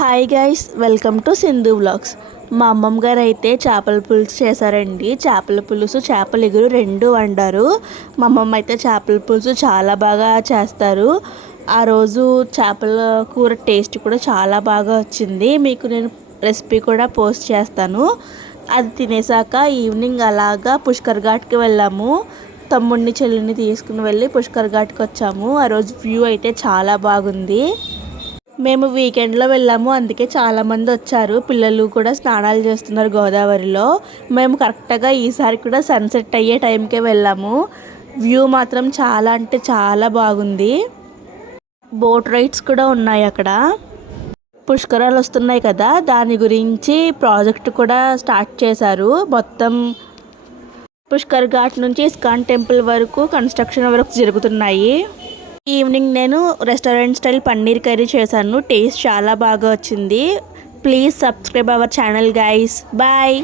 Hi guys, welcome to Sindhu vlogs. మా అమ్మమ్మ గారు అయితే చేపల పులుసు చేశారండి. చేపల పులుసు, చేపల ఎగురు రెండు వండారు. మా అమ్మమ్మ అయితే చేపల పులుసు చాలా బాగా చేస్తారు. ఆ రోజు చేపల కూర టేస్ట్ కూడా చాలా బాగా వచ్చింది. మీకు నేను రెసిపీ కూడా పోస్ట్ చేస్తాను. అది తినేసాక ఈవినింగ్ అలాగా పుష్కర్ ఘాట్కి వెళ్ళాము. తమ్ముడిని చెల్లిని తీసుకుని వెళ్ళి పుష్కర్ ఘాట్కి వచ్చాము. ఆ రోజు వ్యూ అయితే చాలా బాగుంది. మేము వీకెండ్లో వెళ్ళాము, అందుకే చాలామంది వచ్చారు. పిల్లలు కూడా స్నానాలు చేస్తున్నారు గోదావరిలో. మేము కరెక్ట్గా ఈసారి కూడా సన్సెట్ అయ్యే టైంకే వెళ్ళాము. వ్యూ మాత్రం చాలా అంటే చాలా బాగుంది. బోట్ రైడ్స్ కూడా ఉన్నాయి అక్కడ. పుష్కరాలు వస్తున్నాయి కదా, దాని గురించి ప్రాజెక్ట్ కూడా స్టార్ట్ చేశారు. మొత్తం పుష్కర్ ఘాట్ నుంచి ఇస్కాన్ టెంపుల్ వరకు కన్స్ట్రక్షన్ వర్క్ జరుగుతున్నాయి. ఈవినింగ్ నేను రెస్టారెంట్ స్టైల్ పన్నీర్ కర్రీ చేశాను. టేస్ట్ చాలా బాగా వచ్చింది. Please subscribe our channel guys. Bye.